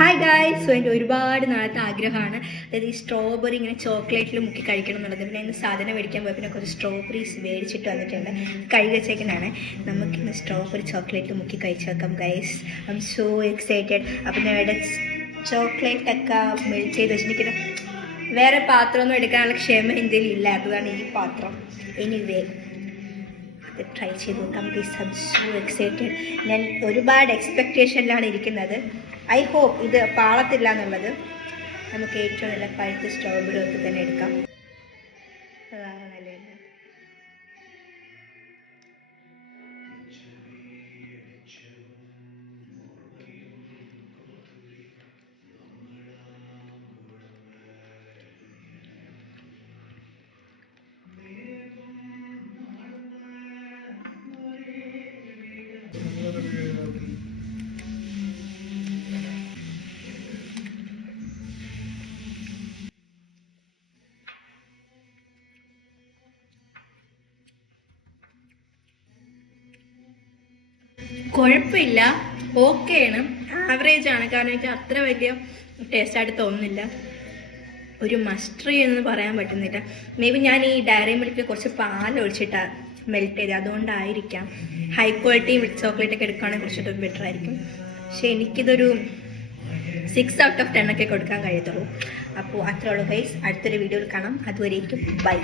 Hi guys. So എൻ്റെ ഒരുപാട് നാളത്തെ ആഗ്രഹമാണ്, അതായത് ഈ സ്ട്രോബെറി ഇങ്ങനെ ചോക്ലേറ്റിൽ മുക്കി കഴിക്കണം എന്നുള്ളത്. പിന്നെ ഇന്ന് സാധനം മേടിക്കാൻ പോയി പിന്നെ കുറച്ച് സ്ട്രോബെറീസ് മേടിച്ചിട്ട് വന്നിട്ടുണ്ട്. കഴുകി വെച്ചേക്കുന്നതാണ്. നമുക്കിന്ന് സ്ട്രോബെറി ചോക്ലേറ്റിൽ മുക്കി കഴിച്ചു നോക്കാം guys. I M so excited. അപ്പം ഞാൻ ഇവിടെ ചോക്ലേറ്റൊക്കെ മെൽറ്റ് ചെയ്ത് വെച്ചിരിക്കുന്നത്. വേറെ പാത്രമൊന്നും എടുക്കാനുള്ള ക്ഷമ എന്തെങ്കിലും ഇല്ല, അതാണ് ഈ പാത്രം. എനിവേ അത് ട്രൈ ചെയ്ത് നോക്കാം guys. I M so excited. ഞാൻ ഒരുപാട് എക്സ്പെക്റ്റേഷനിലാണ് ഇരിക്കുന്നത്. ഐ ഹോപ്പ് ഇത് പാളത്തില്ല എന്നുള്ളത്. നമുക്ക് ഏറ്റവും നല്ല പഴുത്ത സ്ട്രോബെറി ഒക്കെ തന്നെ എടുക്കാം. അതാണ് നല്ലത്. കുഴപ്പമില്ല, ഓക്കെയാണ്, ആവറേജ് ആണ്. കാരണം എനിക്ക് അത്ര വലിയ ടേസ്റ്റായിട്ട് തോന്നുന്നില്ല. ഒരു മസ്റ്ററി എന്ന് പറയാൻ പറ്റുന്നില്ല. മേ ബി ഞാൻ ഈ ഡയറി മിൽക്കിൽ കുറച്ച് പാൽ ഒഴിച്ചിട്ടാണ് മെൽറ്റ് ചെയ്തത്, അതുകൊണ്ടായിരിക്കാം. ഹൈ ക്വാളിറ്റി മിൽക്ക് ചോക്ലേറ്റ് ഒക്കെ എടുക്കുകയാണെങ്കിൽ കുറച്ചിട്ട് ബെറ്റർ ആയിരിക്കും. പക്ഷെ എനിക്കിതൊരു 6 out of 10 ഒക്കെ കൊടുക്കാൻ കഴിയത്തുള്ളൂ. അപ്പോൾ അത്രേ ഉള്ളൂ ഗൈസ്. അടുത്തൊരു വീഡിയോയിൽ കാണാം. അതുവരേക്കും ബൈ.